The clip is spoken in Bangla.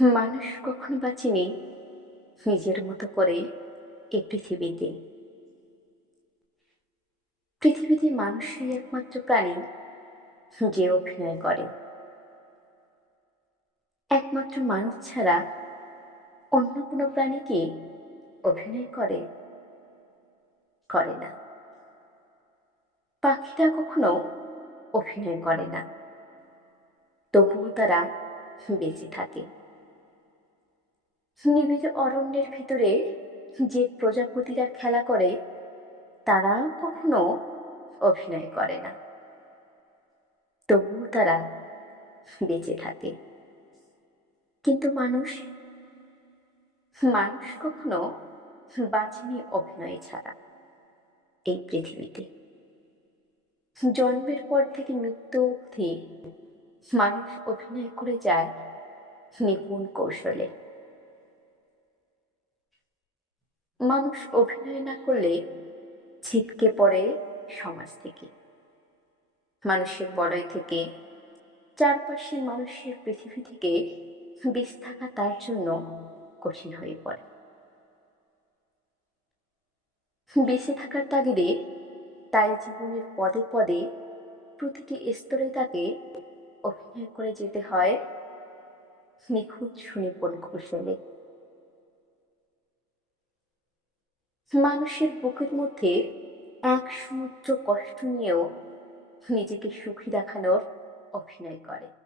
মানুষ কখনো বাঁচেনি নিজের মতো করে এই পৃথিবীতে। পৃথিবীতে মানুষই একমাত্র প্রাণী যে অভিনয় করে। একমাত্র মানুষ ছাড়া অন্য কোনো প্রাণী কি অভিনয় করে? করে না। পাখিরা কখনো অভিনয় করে না, তবুও তারা বেঁচে থাকে। নিবিড় অরণ্যের ভিতরে যে প্রজাপতিরা খেলা করে, তারা কখনো অভিনয় করে না, তবুও তারা বেঁচে থাকে। কিন্তু মানুষ মানুষ কখনো বাঁচেনি অভিনয় ছাড়া এই পৃথিবীতে। জন্মের পর থেকে মৃত্যু অবধি মানুষ অভিনয় করে যায় নিপুণ কৌশলে। মানুষ অভিনয় না করলে ছিটকে পড়ে সমাজ থেকে, মানুষের বলয় থেকে, চারপাশের মানুষের পৃথিবী থেকে বেঁচে থাকা তার জন্য কঠিন হয়ে পড়ে। বেঁচে থাকার তাগিদে তাই জীবনের পদে পদে প্রতিটি স্তরে তাকে অভিনয় করে যেতে হয় নিখুঁত সুনিপুণ কৌশলে। মানুষের বুকের মধ্যে এক সমুদ্র কষ্ট নিয়েও নিজেকে সুখী দেখানোর অভিনয় করে।